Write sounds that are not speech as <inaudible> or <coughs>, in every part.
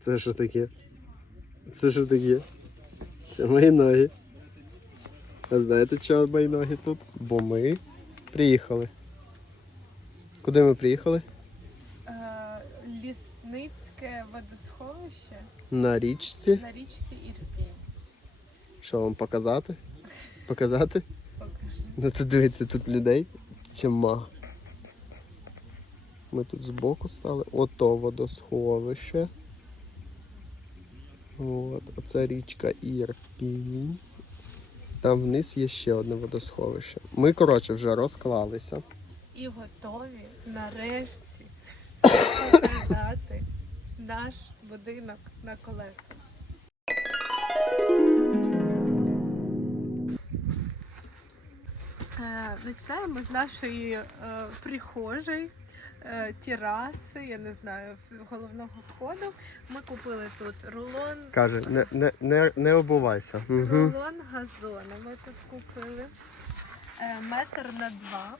Це що таке? Це що таке? Це мої ноги. А знаєте, чого мої ноги тут? Бо ми приїхали. Куди ми приїхали? Е, Лісницьке водосховище На річці. на річці Ірпінь. Що вам показати? Показати? Покажи. Ну то дивіться, тут людей тьма. Ми тут збоку стали. Ото водосховище. От, оце річка Ірпінь. Там вниз є ще одне водосховище. Ми, коротше, вже розклалися. І готові нарешті <coughs> показати наш будинок на колесах. Е, Починаємо з нашої е, прихожої, е, тераси, я не знаю, головного входу. Ми купили тут рулон Каже, не, не, не, не обувайся. Рулон газону ми тут купили. Е, Метр на два.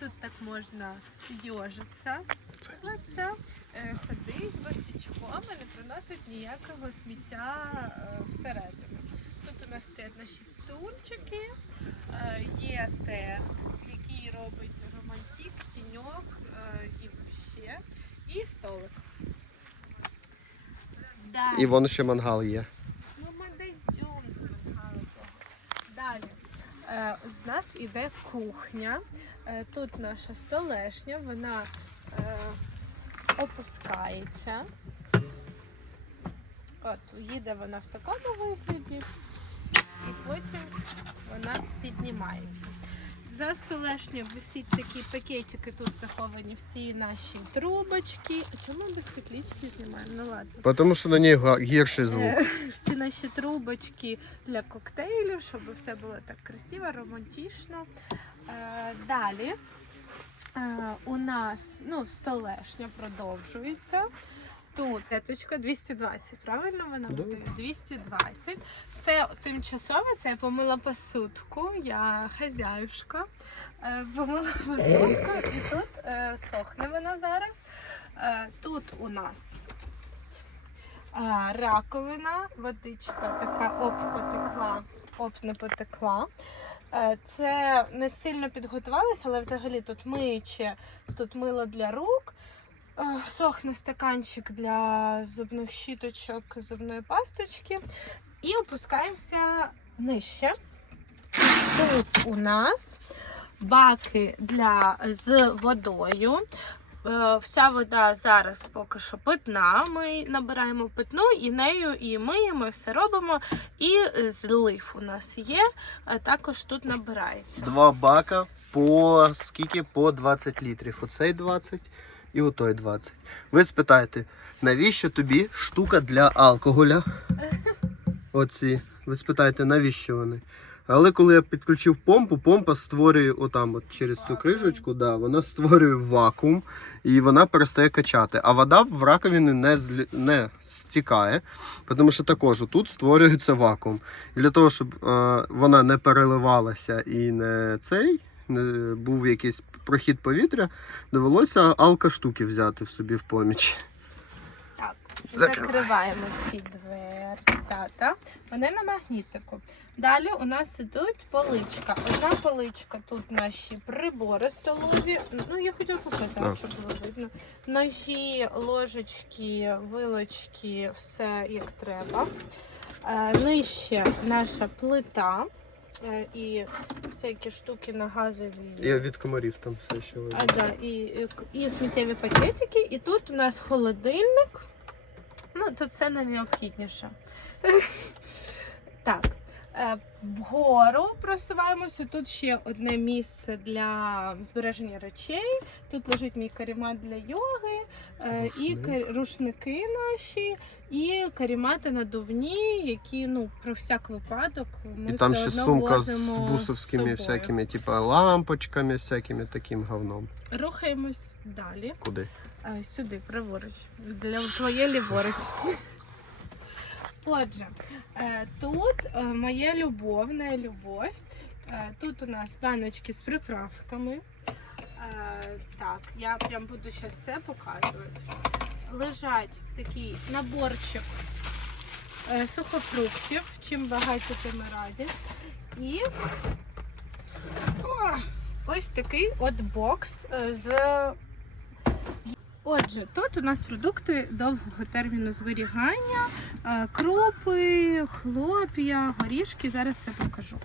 Тут так можна йожитися. Оце е, ходить босічком і не приносить ніякого сміття всередину. Тут у нас стоять наші стульчики, є тент, який робить романтик, тіньок і вообще, і столик. Далі. І вон ще мангал є. Ну, ми дійдемо до Михайла. Далі. Е, з нас іде кухня. Е, тут наша столешня, вона е, опускається. От, їде вона в такому вигляді, і потім вона піднімається. За столешню висять такі пакетики, тут заховані всі наші трубочки. А чому ми без петлічки знімаємо? Ну ладно. Тому що на ній гірший звук. Е, всі наші трубочки для коктейлів, щоб все було так красиво, романтично. Е, Далі е, у нас ну, столешня продовжується. Тут еточка 220, правильно вона буде? 220. Це тимчасово, це я помила посудку, я хазяюшка. Е, Помила посудку і тут е, сохне вона зараз. Е, Тут у нас раковина, водичка така оп потекла, оп не потекла. Е, Це не сильно підготувалося, але взагалі тут миюче, тут мило для рук, е, сохне стаканчик для зубних щіточок, зубної пасточки. І опускаємося нижче. Тут у нас баки для, з водою. Е, Вся вода зараз поки що питна. Ми набираємо питну і нею і миємо, і все робимо. І злив у нас є, а також тут набирається. Два бака по скільки? По 20 літрів. Оцей 20 і отой 20. Ви спитаєте, навіщо тобі штука для алкоголя? Оці. Ви спитаєте, навіщо вони? Але коли я підключив помпу, помпа створює отам, от через цю крижечку, да, вона створює вакуум і вона перестає качати. А вода в раковини не, злі... не стікає, тому що також тут створюється вакуум. І для того, щоб е, вона не переливалася і не цей, був якийсь прохід повітря, довелося алка штуки взяти собі в поміч. Так, закриваємо ці дверцята. Вони на магнітику. Далі у нас ідуть поличка. Одна поличка тут наші прибори столові. Ну, я хотіла показати, щоб було видно. Ножі, ложечки, вилочки, все як треба. Е, нижче наша плита. Е, і всякі штуки на газові. І від комарів там все ще. А, да, і, і, і сміттєві пакетики. І тут у нас холодильник. Ну, тут все найнеобхідніше. <laughs> так. Е, Вгору просуваємося. Тут ще одне місце для збереження речей. Тут лежить мій карімат для йоги, е, і Рушник. рушники наші, і карімати надувні, які ну про всяк випадок. Ми І там все ще одно сумка з бусовськими всякими, типа лампочками, всякими таким говном. Рухаємось далі. Куди? Е, Сюди, праворуч. Для твоє ліворуч. Отже, е, тут е, моя любов, не любов. Е, Тут у нас баночки з приправками. Так, я прям буду зараз це показувати. лежать такий наборчик сухофруктів. Чим багато, тим і раді. І ось такий от бокс з. Отже, тут у нас продукти довгого терміну зберігання, е, крупи, хлоп'я, горішки. Зараз все покажу.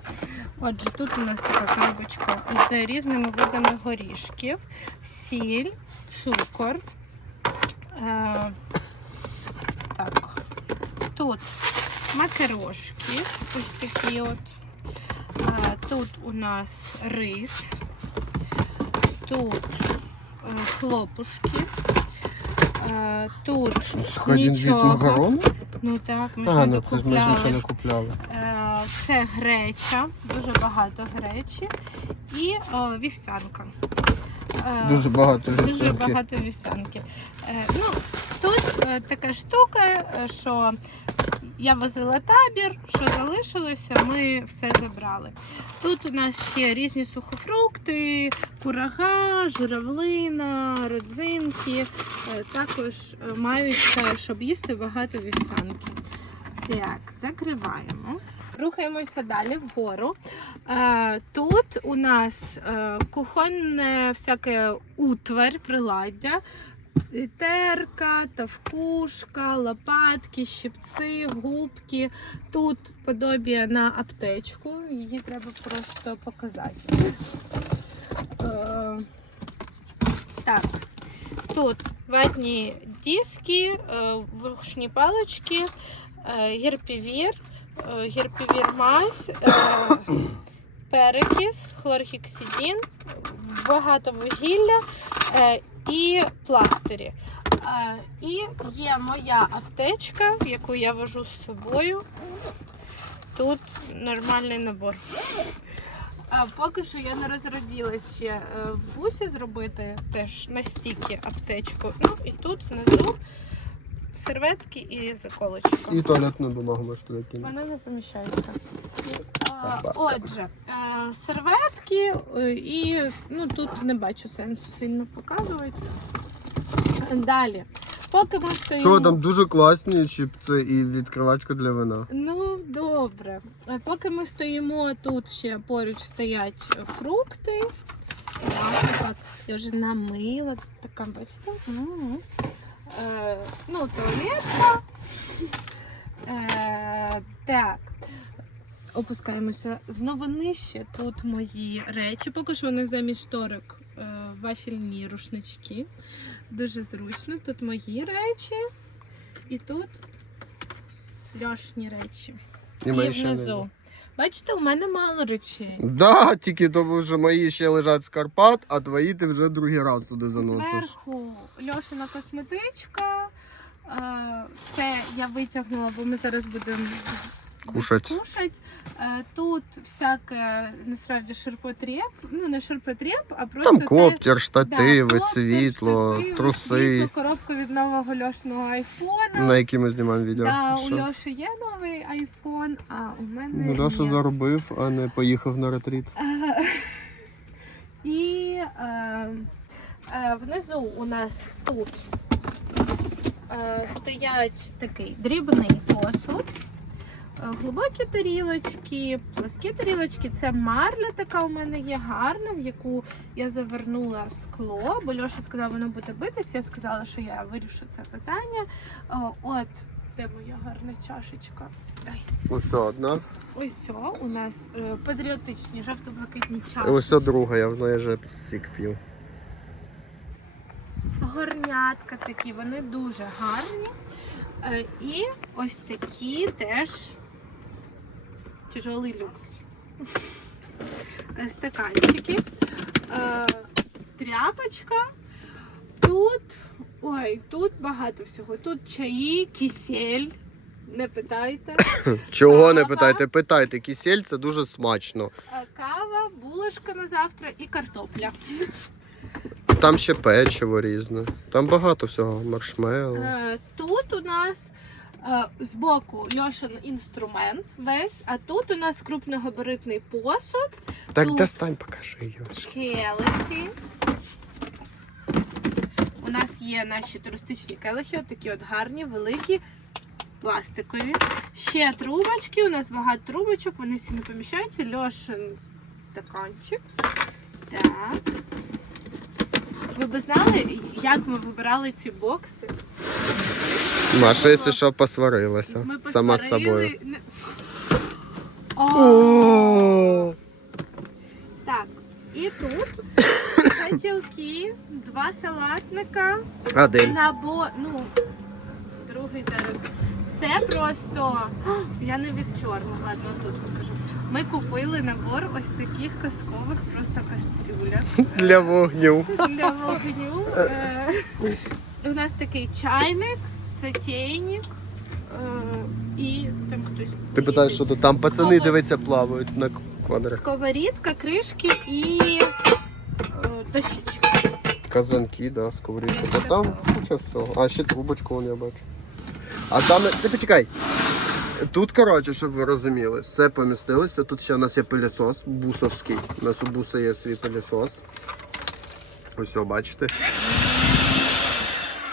Отже, тут у нас така коробочка з різними видами горішків, сіль, цукор. Е, так. Тут макарошки, ось такі от. Е, тут у нас рис. Тут хлопушки. Е, тут Нічого. ну так, ми А, ну це ж ми ж нічого не купляли. Е, Це греча, дуже багато гречі і о, вівсянка. Е, Дуже багато Дуже вівсянки. багато вівсянки. Е, ну, тут е, така штука, е, що я возила табір, що залишилося, ми все забрали. Тут у нас ще різні сухофрукти, курага, журавлина, родзинки. Е, Також е, мають, щоб їсти багато вівсянки. Так, закриваємо. Рухаємося далі вгору. Е, Тут у нас кухонне всяке утварь, приладдя, терка, тавкушка, лопатки, щипці, губки. Тут подобіє на аптечку, її треба просто показати. Е, Так, тут ватні диски, е, вушні палички, е, герпівір, е, герпівір мазь, е, перекис, хлоргексидин, багато вугілля е, і пластирі. І є моя аптечка, яку я вожу з собою. Тут нормальний набор. А поки що я не розробилась ще е, в бусі зробити теж на стіки аптечку. Ну і тут внизу серветки і заколочка. І туалетну бумагу можеш туди кинути. Вона не поміщається. А, Отже, е, серветки е, і ну, тут не бачу сенсу сильно показувати. Далі. Поки ми стоїмо. Що там дуже класні чіпці і відкривачка для вина. Ну, добре. Е, Поки ми стоїмо, тут ще поруч стоять фрукти. Наприклад, я вже намила. Така, бачите? Е, ну, туалетка. Е, так. Опускаємося знову нижче. Тут мої речі. Поки що вони замість шторок е, вафельні рушнички. Дуже зручно. Тут мої речі. І тут льошні речі. І І, внизу. Бачите, у мене мало речей. Да, тільки тому, що мої ще лежать з Карпат, а твої ти вже другий раз туди заносиш. Зверху Льошина косметичка. Е, Це я витягнула, бо ми зараз будемо Кушать. кушать. Е, Тут всяке насправді ширпотреб. Ну не ширпотреб, а просто Там те- коптер, Да, штативи, коптер, світло, штативи, труси, світло, коробка від нового Льошного айфона. на які ми знімаємо відео. Да, у Льоші є новий айфон, а у мене Ну, Льоша заробив, а не поїхав на ретріт. Е, <laughs> І е, е, внизу у нас тут е, стоять такий дрібний посуд, глибокі тарілочки, плоскі тарілочки. Це марля така у мене є гарна, в яку я завернула скло, бо Льоша сказав, воно буде битися. Я сказала, що я вирішу це питання. От де моя гарна чашечка. Ай. Ось одна. Ось у нас е, патріотичні жовто-блакитні чашечки. ось друга, я вже сік п'ю. Горнятка такі, вони дуже гарні. Е, І ось такі теж тяжелий люкс. Стаканчики. Е, Тряпочка. Тут, ой, тут багато всього. Тут чаї, кисель. Не питайте. <coughs> Чого не Ага. питайте? Питайте, кисель це дуже смачно. Е, Кава, булочка на завтра і картопля. Там ще печиво різне. Там багато всього. Маршмеллоу. Е, Тут у нас збоку Льошин інструмент весь, а тут у нас крупногабаритний посуд, Так тут- достань, покажи його. келихи. У нас є наші туристичні келихи, такі от гарні, великі, пластикові. Ще трубочки, у нас багато трубочок, вони всі не поміщаються. Льошин стаканчик. Так. Ви б знали, як ми вибирали ці бокси? Маша, якщо що, посварилася. Ми Сама з посварили- собою. Не- О, О! так. І тут хотілки, два салатника, Один. набор, ну, другий зараз. Це просто. О, Я не відчорла, ладно, тут покажу. Ми купили набор ось таких казкових просто кастрюляк. Для вогню. для вогню. Е, У нас такий чайник, сотейник е, і там хтось. Ти питаєш, що тут там пацани, дивиться, плавають на квадрах. Сковорідка, кришки і е, дощечки. Казанки, да, сковорідки. Та там куча всього. А ще трубочку вон я бачу. А там, ти почекай. Тут, коротше, щоб ви розуміли, все помістилося. Тут ще у нас є пилісос бусовський. У нас у буса є свій пилісос. Ось, бачите.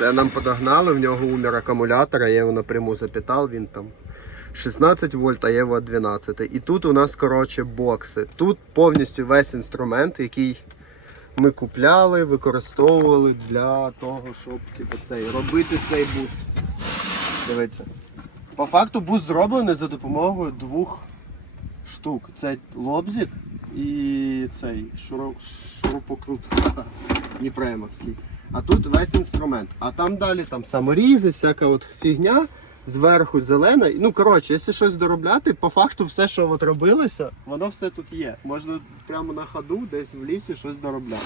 Це нам подогнали, в нього умер акумулятор, а я його напряму запитав, він там 16 вольт, а є його 12. І тут у нас, коротше, бокси. Тут повністю весь інструмент, який ми купляли, використовували для того, щоб типу, цей, робити цей бус. Дивіться. По факту бус зроблений за допомогою двох штук. Це лобзик і цей шуруп, шурупокрут <laughs> Дніпремовський. А тут весь інструмент. А там далі там саморізи, всяка от фігня. Зверху зелена. Ну, коротше, якщо щось доробляти, по факту все, що от робилося, воно все тут є. Можна прямо на ходу десь в лісі щось доробляти.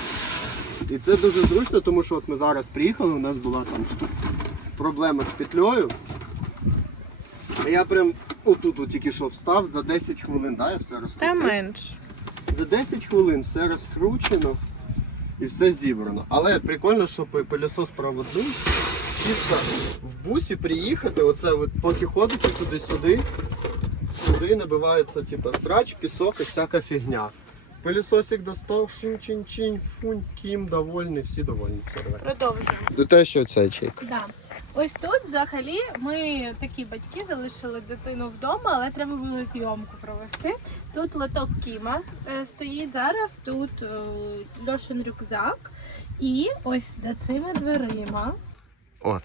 І це дуже зручно, тому що от ми зараз приїхали, у нас була там штук... проблема з петлею. А Я прям отут от тільки що встав за 10 хвилин, да, я все Та менш. За 10 хвилин все розкручено і все зібрано. Але прикольно, що пи- пилісос проводний. Чисто в бусі приїхати, оце от поки ходите туди-сюди, сюди набивається типу, срач, пісок і всяка фігня. Пилісосик достав, шин-чин-чин, фунь, кім, довольний, всі довольні. Все, давай. Продовжуємо. До те, що цей чек. Да. Ось тут взагалі ми такі батьки залишили дитину вдома, але треба було зйомку провести. Тут лоток Кіма е, стоїть зараз, тут е, Льошин рюкзак. І ось за цими дверима От.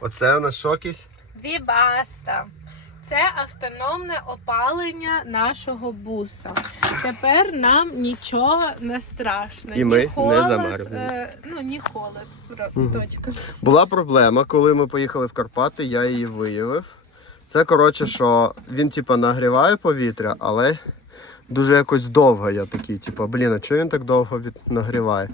Оце у нас шокість. Вібаста. Це автономне опалення нашого буса. Тепер нам нічого не страшно. І ні ми не холод, замерзнемо. е, ну, ні холод. Точка. Була проблема, коли ми поїхали в Карпати, я її виявив. Це коротше, що він типа нагріває повітря, але дуже якось довго. Я такий, типа, блін, а чого він так довго від... нагріває?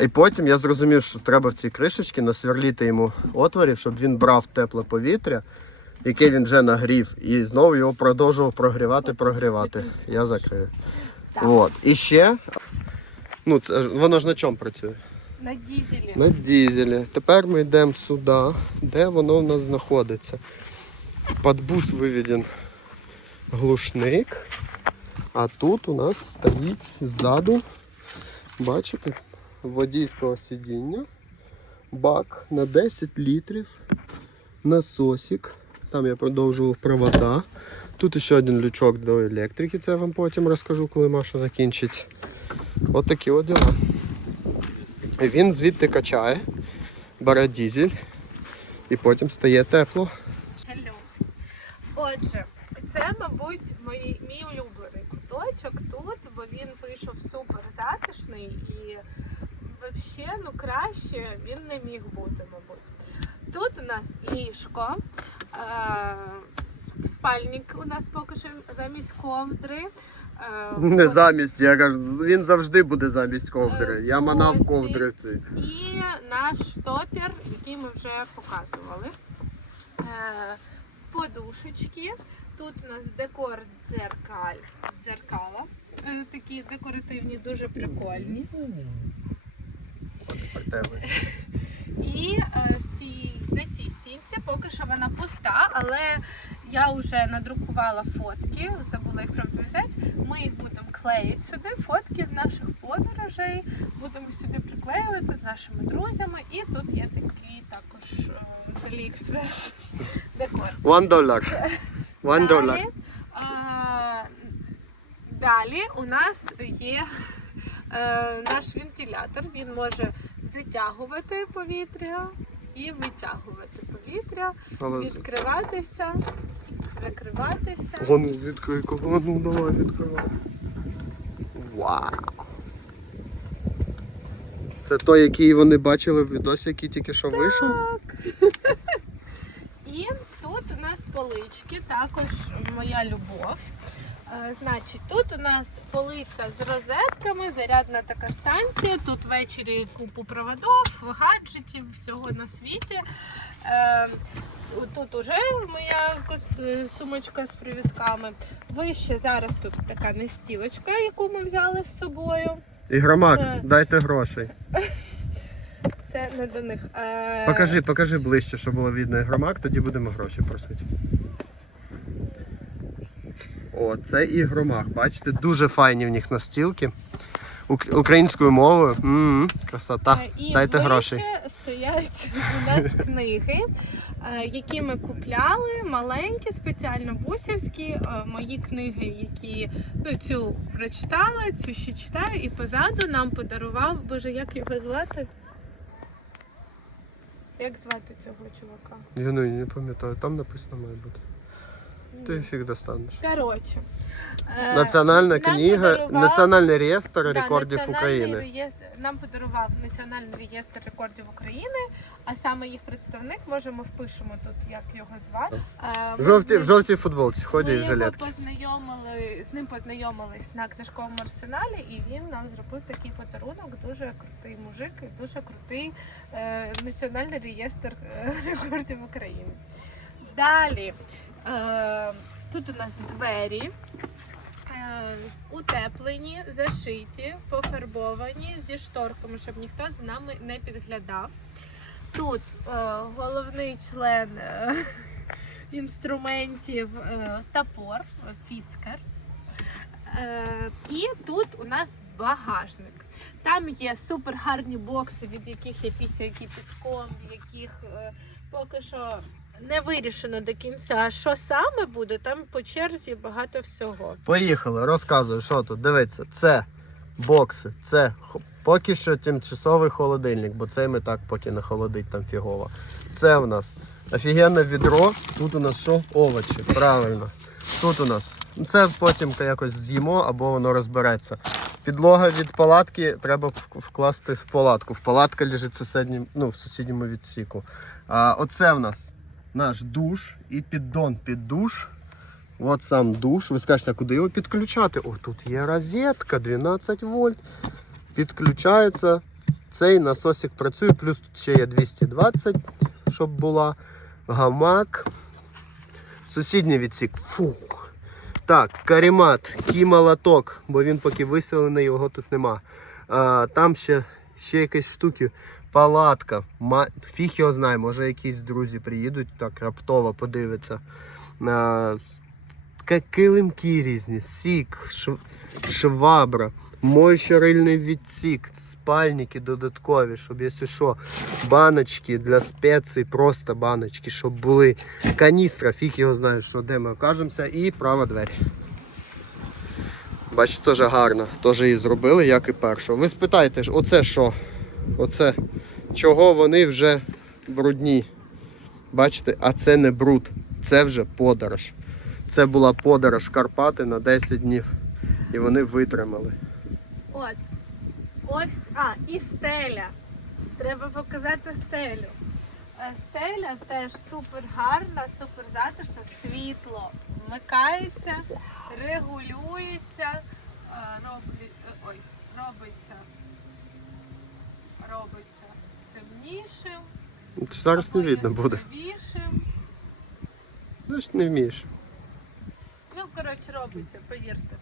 І потім я зрозумів, що треба в цій кришечці насверліти йому отворів, щоб він брав тепле повітря, яке він вже нагрів, і знову його продовжував прогрівати, прогрівати. Я закрив. Так. От. І ще, ну, це, воно ж на чому працює? На дізелі. На дізелі. Тепер ми йдемо сюди, де воно в нас знаходиться. Під бус виведен глушник. А тут у нас стоїть ззаду, бачите, водійського сидіння. Бак на 10 літрів. Насосик. Там я продовжував провода. Тут ще один лючок до електрики, це я вам потім розкажу, коли Маша закінчить. От такі от діла. Він звідти качає, бере дізель і потім стає тепло. Hello. Отже, це, мабуть, мій, мій улюблений куточок тут, бо він вийшов супер затишний і взагалі, ну краще він не міг бути, мабуть. Тут у нас ліжко, спальник у нас поки що замість ковдри. е, Не замість, я кажу, він завжди буде замість ковдри. Я манав Ось ковдри ці. І наш топір, який ми вже показували. Е, подушечки. Тут у нас декор дзеркаль, дзеркала. Е, такі декоративні, дуже прикольні. <laughs> І пуста, але я вже надрукувала фотки, забула їх правда взяти. Ми їх будемо клеїть сюди фотки з наших подорожей. Будемо сюди приклеювати з нашими друзями. І тут є такий також е, з AliExpress <laughs> декор. One dollar. <laughs> One dollar. Далі, а, далі у нас є е, наш вентилятор. Він може затягувати повітря і витягувати повітря, відкриватися, закриватися. Вон відкрий кого, ну давай відкривай. Вау. Це той, який вони бачили в відосі, який тільки що вийшов? <laughs> І тут у нас полички, також моя любов. Е, Значить, тут у нас полиця з розетками, зарядна така станція. Тут ввечері купу проводів, гаджетів, всього на світі. Е, Тут уже моя сумочка з привідками. Вище зараз тут така нестілочка, яку ми взяли з собою. Ігромак, Е. дайте грошей. <laughs> Це не до них. Е, Покажи, покажи ближче, щоб було видно ігромак, тоді будемо гроші просити. О, це ігромак. Бачите, дуже файні в них настілки. Українською мовою. М, красота. Е, І Дайте грошей. стоять <laughs> у нас книги, е, які ми купляли, маленькі, спеціально бусівські. е, Мої книги, які ну, цю прочитала, цю ще читаю, і позаду нам подарував, боже, як його звати? Як звати цього чувака? Я ну, не пам'ятаю, там написано має бути. Ти фіг достанеш. Коротше. е, Національна нам книга, подарував- Національний реєстр Да, рекордів Національний України. реєстр- нам подарував Національний реєстр рекордів України, а саме їх представник, може ми впишемо тут, як його звати. Е, В ми жовтій, в жовтій футболці ми ходять в його жилетки. познайомили, з ним познайомились на книжковому арсеналі, і він нам зробив такий подарунок. Дуже крутий мужик і дуже крутий е, Національний реєстр е, <laughs> рекордів України. Далі тут у нас двері. Е, Утеплені, зашиті, пофарбовані зі шторками, щоб ніхто з нами не підглядав. Тут е, головний член е, <laughs> інструментів е, топор, фіскерс. Е, і тут у нас багажник. Там є супер гарні бокси, від яких є після кипятком, в яких е, поки що не вирішено до кінця, що саме буде, там по черзі багато всього. Поїхали, розказую, що тут. Дивіться, це бокси, це поки що тимчасовий холодильник, бо цей ми так поки не холодить там фігово. Це у нас офігенне відро. Тут у нас що? Овочі, правильно. Тут у нас. ну, Це потім якось з'їмо або воно розбереться. Підлога від палатки треба в- вкласти в палатку. В палатка лежить в сусіднім, ну, в сусідньому відсіку. А, оце в нас наш душ і піддон під душ. От сам душ. Ви скажете, куди його підключати? О, тут є розетка 12 вольт. Підключається. Цей насосик працює, плюс тут ще є 220, щоб була. Гамак. Сусідній відсік. Фух. Так, каремат, кімолоток, бо він поки виселений, його тут нема. А, там ще, ще якісь штуки. Палатка. Фіг його знає, може якісь друзі приїдуть, так раптово подивиться. Килимки різні, сік, шв- швабра, мойщерильний відсік, спальники додаткові, щоб якщо що, баночки для спецій, просто баночки, щоб були. Каністра, фіг його знає, що де ми окажемося, і права двері. Бачите, теж гарно. Теж її зробили, як і першу. Ви спитаєте, оце що? Оце чого вони вже брудні? Бачите, а це не бруд, це вже подорож. Це була подорож в Карпати на 10 днів. І вони витримали. От. Ось, а, і стеля. Треба показати стелю. Е, Стеля теж супер гарна, супер затишна, світло вмикається, регулюється, е, роблі, е, ой, робиться, робиться темнішим. Це зараз не видно буде. Значить не вмієш. Ну, коротше, робиться, повірте.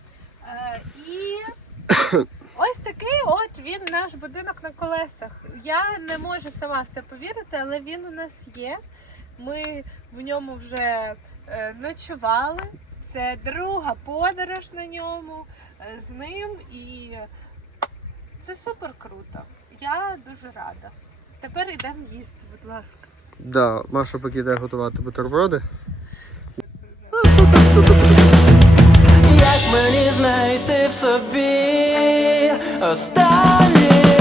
Е, і ось такий от він наш будинок на колесах. Я не можу сама в це повірити, але він у нас є. Ми в ньому вже е, ночували. Це друга подорож на ньому е, з ним і це супер круто. Я дуже рада. Тепер йдемо їсти, будь ласка. Да, Маша поки йде готувати бутерброди. Як мені знайти в собі останнє